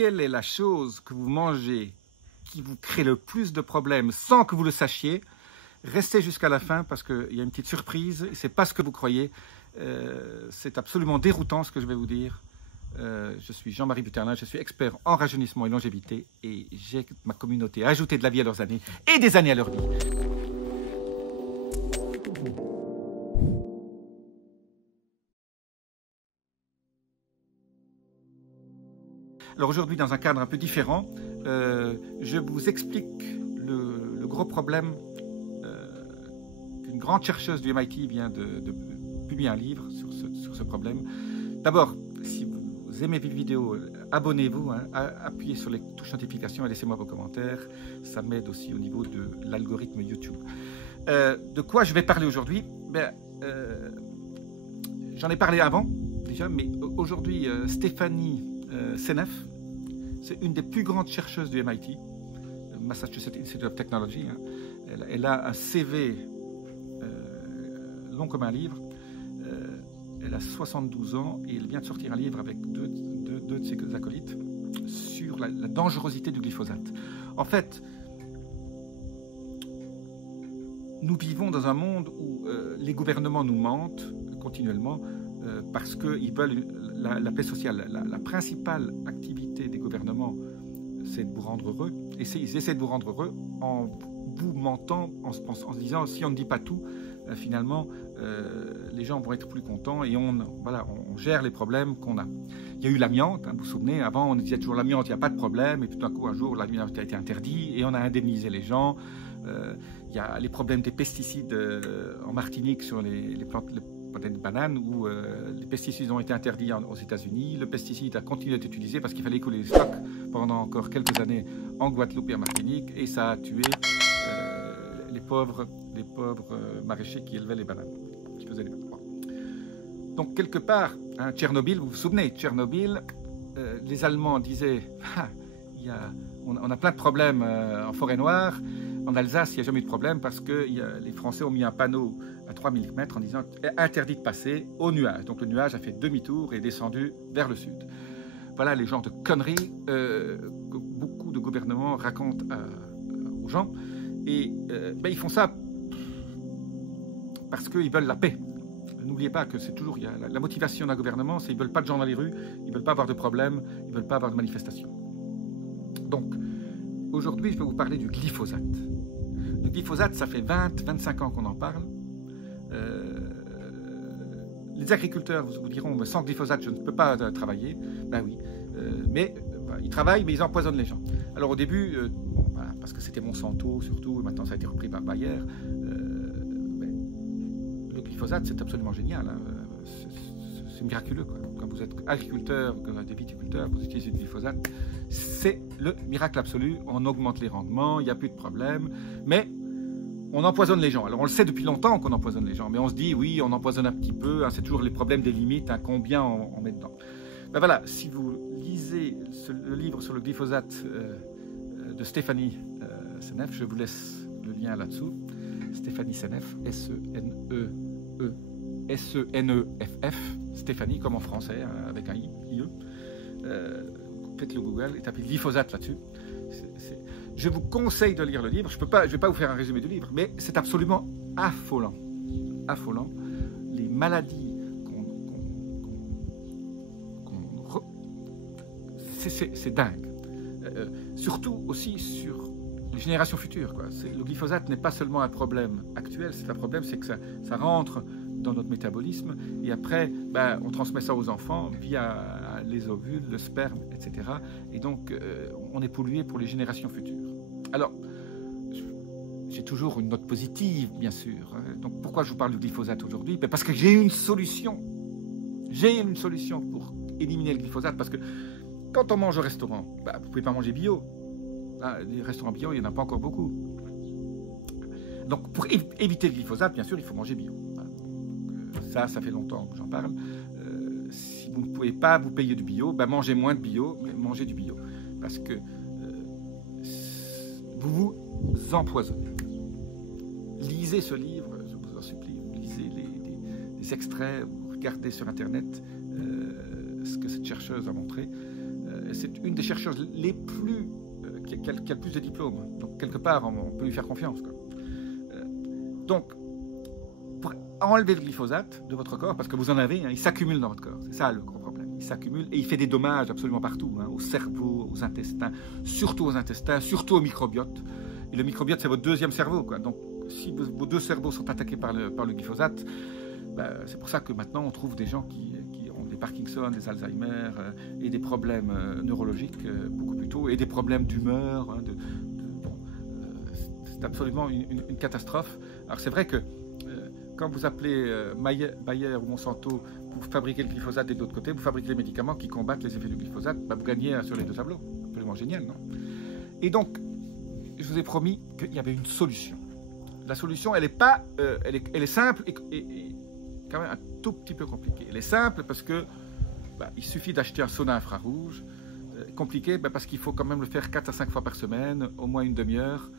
quelle est la chose que vous mangez qui vous crée le plus de problèmes sans que vous le sachiez? Restez jusqu'à la fin parce qu'il y a une petite surprise. Ce n'est pas ce que vous croyez. C'est absolument déroutant ce que je vais vous dire. Je suis Jean-Marie Buterlin, je suis expert en rajeunissement et longévité et j'aide ma communauté à ajouter de la vie à leurs années et des années à leur vie. Alors aujourd'hui, dans un cadre un peu différent, je vous explique le gros problème qu'une grande chercheuse du MIT vient de publier un livre sur ce problème. D'abord, si vous aimez mes vidéos, abonnez-vous, hein, appuyez sur les touches notifications et laissez-moi vos commentaires. Ça m'aide aussi au niveau de l'algorithme YouTube. De quoi je vais parler aujourd'hui? J'en ai parlé avant déjà, mais aujourd'hui, Stéphanie Seneff, c'est une des plus grandes chercheuses du MIT, Massachusetts Institute of Technology. Hein. Elle a un CV long comme un livre. Elle a 72 ans et elle vient de sortir un livre avec deux de ses acolytes sur la dangerosité du glyphosate. En fait, nous vivons dans un monde où les gouvernements nous mentent continuellement parce qu'ils veulent la paix sociale. La principale activité des gouvernements, c'est de vous rendre heureux. Et ils essaient de vous rendre heureux en vous mentant, en se disant, si on ne dit pas tout, finalement, les gens vont être plus contents et on gère les problèmes qu'on a. Il y a eu l'amiante, hein, vous vous souvenez, avant on disait toujours l'amiante, il n'y a pas de problème, et puis tout d'un coup, un jour, l'amiante a été interdit et on a indemnisé les gens. Il y a les problèmes des pesticides en Martinique sur les plantes de bananes où les pesticides ont été interdits aux États-Unis. Le pesticide a continué d'être utilisé parce qu'il fallait écouler les stocks pendant encore quelques années en Guadeloupe et en Martinique et ça a tué les pauvres maraîchers qui élevaient les bananes. Qui faisaient les bananes. Donc quelque part, hein, Tchernobyl, vous vous souvenez, Tchernobyl, les Allemands disaient on a plein de problèmes en forêt noire. En Alsace, il n'y a jamais eu de problème parce que les Français ont mis un panneau à 3000 mètres en disant interdit de passer au nuage. Donc le nuage a fait demi-tour et est descendu vers le sud. Voilà les genres de conneries que beaucoup de gouvernements racontent aux gens. Et ils font ça parce qu'ils veulent la paix. N'oubliez pas que c'est toujours la motivation d'un gouvernement, c'est qu'ils ne veulent pas de gens dans les rues, ils ne veulent pas avoir de problèmes, ils ne veulent pas avoir de manifestations. Donc, aujourd'hui, je vais vous parler du glyphosate. Le glyphosate, ça fait 20-25 ans qu'on en parle. Les agriculteurs vous diront, sans glyphosate, je ne peux pas travailler. Ben oui, mais ils travaillent, mais ils empoisonnent les gens. Alors au début, parce que c'était Monsanto surtout, et maintenant ça a été repris par Bayer, le glyphosate, c'est absolument génial. Hein. C'est miraculeux, quoi. Quand vous êtes agriculteur, quand vous êtes viticulteur, vous utilisez du glyphosate, c'est le miracle absolu. On augmente les rendements, il n'y a plus de problème, mais on empoisonne les gens. Alors on le sait depuis longtemps qu'on empoisonne les gens, mais on se dit oui, on empoisonne un petit peu, hein, c'est toujours les problèmes des limites, hein, combien on met dedans. Ben voilà, si vous lisez le livre sur le glyphosate de Stéphanie Seneff, je vous laisse le lien là-dessous. Stéphanie Seneff, S-E-N-E-F-F, Stéphanie, comme en français, hein, avec un I-E. Faites le Google et tapez glyphosate là-dessus. Je vous conseille de lire le livre. Je vais pas vous faire un résumé du livre, mais c'est absolument affolant. Affolant. Les maladies c'est dingue. Surtout aussi sur les générations futures, quoi. Le glyphosate n'est pas seulement un problème actuel, c'est un problème, c'est que ça rentre dans notre métabolisme et après, on transmet ça aux enfants via les ovules, le sperme, etc. Et donc, on est pollué pour les générations futures. Alors, j'ai toujours une note positive, bien sûr. Hein. Donc, pourquoi je vous parle du glyphosate aujourd'hui? Parce que j'ai une solution. J'ai une solution pour éliminer le glyphosate parce que quand on mange au restaurant, vous ne pouvez pas manger bio. Les restaurants bio, il n'y en a pas encore beaucoup. Donc, pour éviter le glyphosate, bien sûr, il faut manger bio. Ça fait longtemps que j'en parle. Si vous ne pouvez pas vous payer du bio, mangez moins de bio, mais mangez du bio. Parce que vous vous empoisonnez. Lisez ce livre, je vous en supplie. Lisez les extraits, regardez sur Internet ce que cette chercheuse a montré. c'est une des chercheuses les plus qui a le plus de diplômes. Donc, quelque part, on peut lui faire confiance, quoi. Donc, pour enlever le glyphosate de votre corps, parce que vous en avez, il s'accumule dans votre corps. C'est ça le gros problème. Il s'accumule et il fait des dommages absolument partout, au cerveau, aux intestins, surtout au microbiote. Et le microbiote, c'est votre deuxième cerveau, quoi. Donc, si vos deux cerveaux sont attaqués par le glyphosate, c'est pour ça que maintenant, on trouve des gens qui ont des Parkinson, des Alzheimer et des problèmes neurologiques beaucoup plus tôt, et des problèmes d'humeur. C'est absolument une catastrophe. Alors, c'est vrai que quand vous appelez Bayer ou Monsanto pour fabriquer le glyphosate et de l'autre côté, vous fabriquez les médicaments qui combattent les effets du glyphosate, vous gagnez sur les deux tableaux. Absolument génial, non? Et donc, je vous ai promis qu'il y avait une solution. La solution, elle est simple et quand même un tout petit peu compliquée. Elle est simple parce que il suffit d'acheter un sauna infrarouge. Compliqué parce qu'il faut quand même le faire 4 à 5 fois par semaine, au moins une demi-heure.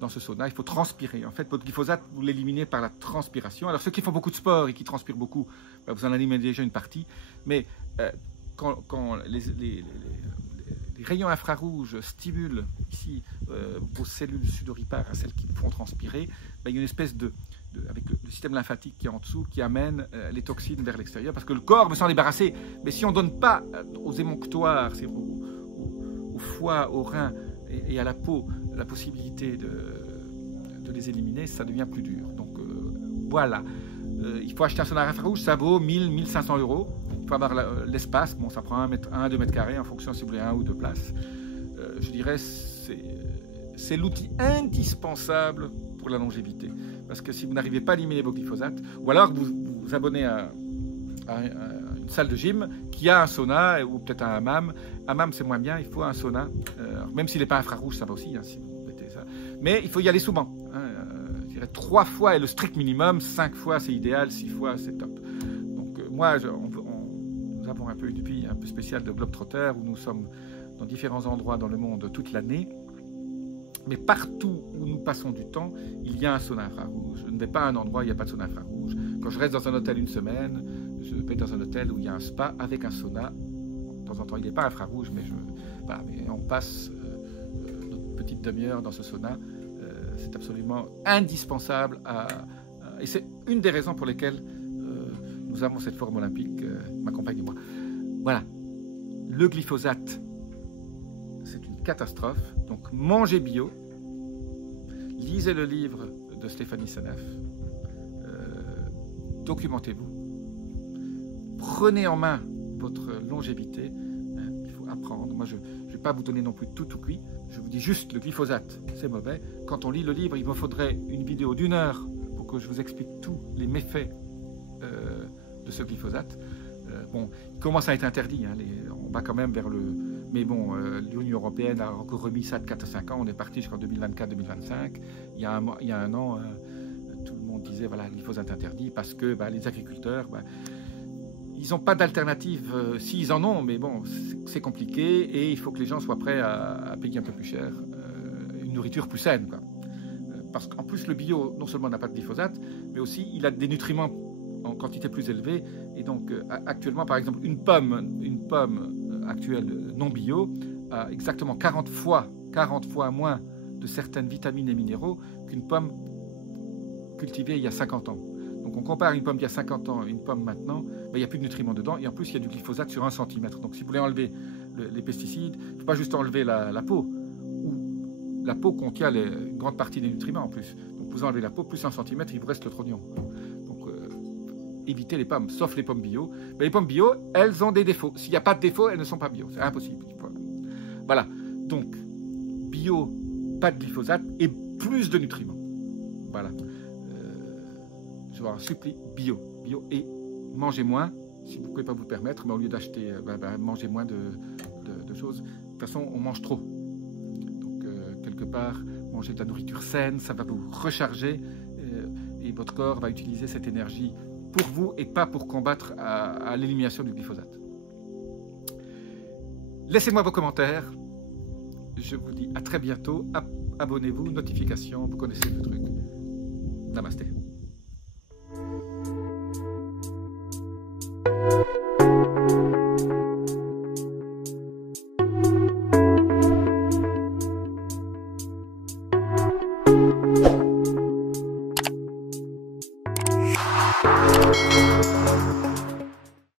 Dans ce sauna, il faut transpirer. En fait, votre glyphosate, vous l'éliminez par la transpiration. Alors, ceux qui font beaucoup de sport et qui transpirent beaucoup, vous en éliminez déjà une partie. Mais quand les rayons infrarouges stimulent ici vos cellules sudoripares, celles qui font transpirer, il y a une espèce avec le système lymphatique qui est en dessous, qui amène les toxines vers l'extérieur, parce que le corps veut s'en débarrasser. Mais si on ne donne pas aux émonctoires, au foie, aux reins et à la peau, la possibilité de les éliminer, ça devient plus dur. Donc voilà, il faut acheter un sonar infrarouge, ça vaut 1 500 €. Il faut avoir l'espace, bon, ça prend 1 à 2 mètres carrés en fonction si vous voulez 1 ou 2 places. Je dirais c'est l'outil indispensable pour la longévité. Parce que si vous n'arrivez pas à éliminer vos glyphosates, ou alors vous vous abonnez à une salle de gym qui a un sauna ou peut-être un hammam. Hammam, c'est moins bien, il faut un sauna. Même s'il n'est pas infrarouge, ça va aussi, si vous mettez ça. Mais il faut y aller souvent. Je dirais 3 fois est le strict minimum, 5 fois c'est idéal, 6 fois c'est top. Donc moi, nous avons un peu une vie un peu spéciale de Globetrotter où nous sommes dans différents endroits dans le monde toute l'année. Mais partout où nous passons du temps, il y a un sauna infrarouge. Je ne vais pas à un endroit où il n'y a pas de sauna infrarouge. Quand je reste dans un hôtel une semaine, je vais dans un hôtel où il y a un spa avec un sauna. De temps en temps, il n'est pas infrarouge, mais on passe notre petite demi-heure dans ce sauna. C'est absolument indispensable. Et c'est une des raisons pour lesquelles nous avons cette forme olympique, ma compagne et moi. Voilà. Le glyphosate, c'est une catastrophe. Donc, mangez bio. Lisez le livre de Stéphanie Seneff. Documentez-vous. Prenez en main votre longévité. Il faut apprendre. Moi, je ne vais pas vous donner non plus tout cuit. Je vous dis juste, le glyphosate, c'est mauvais. Quand on lit le livre, il me faudrait une vidéo d'1 heure pour que je vous explique tous les méfaits de ce glyphosate. Bon, il commence à être interdit. On va quand même vers le... Mais bon, l'Union européenne a encore remis ça de 4 à 5 ans. On est parti jusqu'en 2024-2025. Il y a un an, tout le monde disait, voilà, le glyphosate interdit parce que les agriculteurs, ils n'ont pas d'alternative. S'ils en ont, mais bon, c'est compliqué et il faut que les gens soient prêts à payer un peu plus cher une nourriture plus saine, quoi. Parce qu'en plus, le bio, non seulement n'a pas de glyphosate, mais aussi il a des nutriments en quantité plus élevée. Et donc, actuellement, par exemple, une pomme actuelle non bio a exactement 40 fois moins de certaines vitamines et minéraux qu'une pomme cultivée il y a 50 ans. Donc, on compare une pomme d'il y a 50 ans et une pomme maintenant, il n'y a plus de nutriments dedans. Et en plus, il y a du glyphosate sur 1 centimètre. Donc, si vous voulez enlever les pesticides, il ne faut pas juste enlever la peau. La peau contient une grande partie des nutriments en plus. Donc, vous enlevez la peau, plus 1 centimètre, il vous reste le trognon. Éviter les pommes, sauf les pommes bio. Mais les pommes bio, elles ont des défauts. S'il n'y a pas de défauts, elles ne sont pas bio. C'est impossible. Voilà. Donc, bio, pas de glyphosate et plus de nutriments. Voilà. Je vous en supplie, bio. Bio et mangez moins, si vous ne pouvez pas vous le permettre, mais au lieu d'acheter, mangez moins de choses. De toute façon, on mange trop. Donc, quelque part, manger de la nourriture saine, ça va vous recharger et votre corps va utiliser cette énergie pour vous et pas pour combattre à l'élimination du glyphosate. Laissez-moi vos commentaires. Je vous dis à très bientôt. Abonnez-vous, notifications, vous connaissez le truc. Namasté.